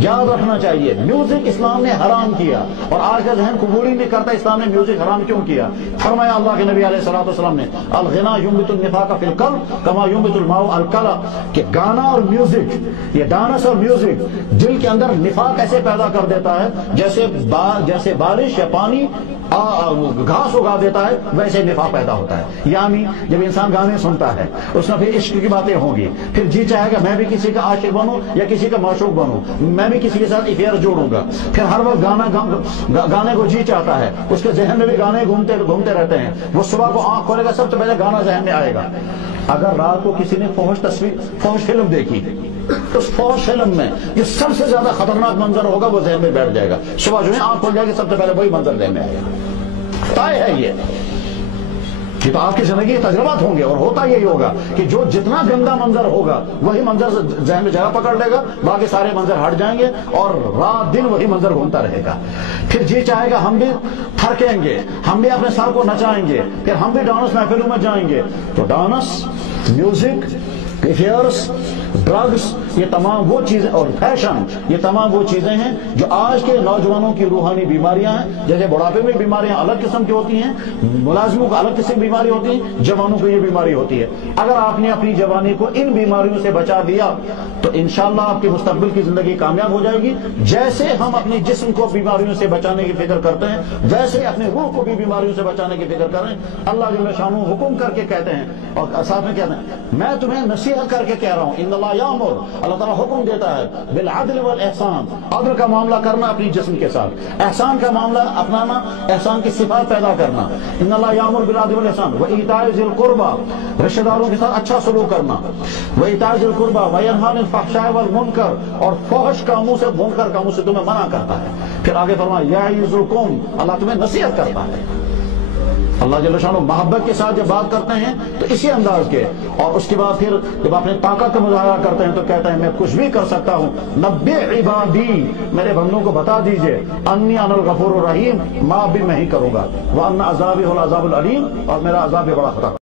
یاد رکھنا چاہیے میوزک اسلام نے حرام کیا، اور آج کا ذہن قبول ہی نہیں کرتا اسلام نے میوزک حرام کیوں کیا۔ فرمایا اللہ کے نبی علیہ الصلوۃ والسلام نے الغنا ينبت النفاق في القلب كما ينبت الماء الكلى، کہ گانا اور میوزک، یہ ڈانس اور میوزک دل کے اندر نفاق ایسے پیدا کر دیتا ہے جیسے بارش یا پانی گھاس اگا دیتا ہے، ویسے نفاق پیدا ہوتا ہے۔ یعنی جب انسان گانے سنتا ہے اس میں پھر عشق کی باتیں ہوں گی، پھر جی چاہے گا میں بھی کسی کا عاشق بنوں یا کسی کا معشوق بنوں، میں بھی کسی کے ساتھ افیئر جوڑوں گا، پھر ہر وقت گانے کو جی چاہتا ہے، اس کے ذہن میں بھی گانے گھومتے رہتے ہیں، وہ صبح کو آنکھ کھولے گا سب سے پہلے گانا ذہن میں آئے گا۔ اگر رات کو کسی نے فحش فلم دیکھی، اس فحش فلم میں یہ سب سے زیادہ خطرناک منظر ہوگا، وہ ذہن میں بیٹھ جائے گا، صبح جو ہے آنکھ کھول جائے گی سب سے پہلے وہی منظر ذہن میں آئے گا۔ طے ہے یہ تو آپ کی زندگی کے تجربات ہوں گے، اور ہوتا یہی ہوگا کہ جو جتنا گندا منظر ہوگا وہی منظر ذہن میں جگہ پکڑ لے گا، باقی سارے منظر ہٹ جائیں گے اور رات دن وہی منظر گھومتا رہے گا۔ پھر جی چاہے گا ہم بھی تھرکیں گے، ہم بھی اپنے سر کو نچائیں گے، پھر ہم بھی ڈانس محفلوں میں جائیں گے۔ تو ڈانس، میوزک، افیئرس، ڈرگس، یہ تمام وہ چیزیں، اور فیشن، یہ تمام وہ چیزیں ہیں جو آج کے نوجوانوں کی روحانی بیماریاں ہیں۔ جیسے بڑھاپے میں بیماریاں الگ قسم کی ہوتی ہیں، ملازموں کو الگ قسم کی بیماری ہوتی ہے، جوانوں کو یہ بیماری ہوتی ہے۔ اگر آپ نے اپنی جوانی کو ان بیماریوں سے بچا دیا تو انشاءاللہ آپ کے مستقبل کی زندگی کامیاب ہو جائے گی۔ جیسے ہم اپنے جسم کو بیماریوں سے بچانے کی فکر کرتے ہیں، ویسے اپنے روح کو بھی بیماریوں سے بچانے کی فکر کریں۔ اللہ جل شانہ حکم کر کے کہتے ہیں، اور ساتھ میں کہتے ہیں میں تمہیں نصیحت کر کے کہہ رہا ہوں، ان اللہ یامر، اللہ تعالیٰ حکم دیتا ہے بالعدل والاحسان، عدل کا معاملہ کرنا اپنی جسم کے ساتھ، احسان کا معاملہ اپنانا، احسان کی صفات پیدا کرنا۔ ان اللہ یامر بالعدل والاحسان وایتاء ذی القربى، رشتہ داروں کے ساتھ اچھا سلوک کرنا، وایتاء ذی القربى وینہی عن الفحشاء والمنکر، اور فحش کاموں سے، منکر کاموں سے تمہیں منع کرتا ہے۔ پھر آگے فرمایا یعظکم، اللہ تمہیں نصیحت کرتا ہے۔ اللہ جل شانہ محبت کے ساتھ جب بات کرتے ہیں تو اسی انداز کے، اور اس کے بعد پھر جب اپنے طاقت کا مظاہرہ کرتے ہیں تو کہتا ہے میں کچھ بھی کر سکتا ہوں۔ نبئ عبادی، میرے بندوں کو بتا دیجئے، انی انا الغفور الرحیم، معاف بھی میں ہی کروں گا، وان عذابی هو العذاب العلیم، اور میرا عذاب بھی بڑا خطرناک۔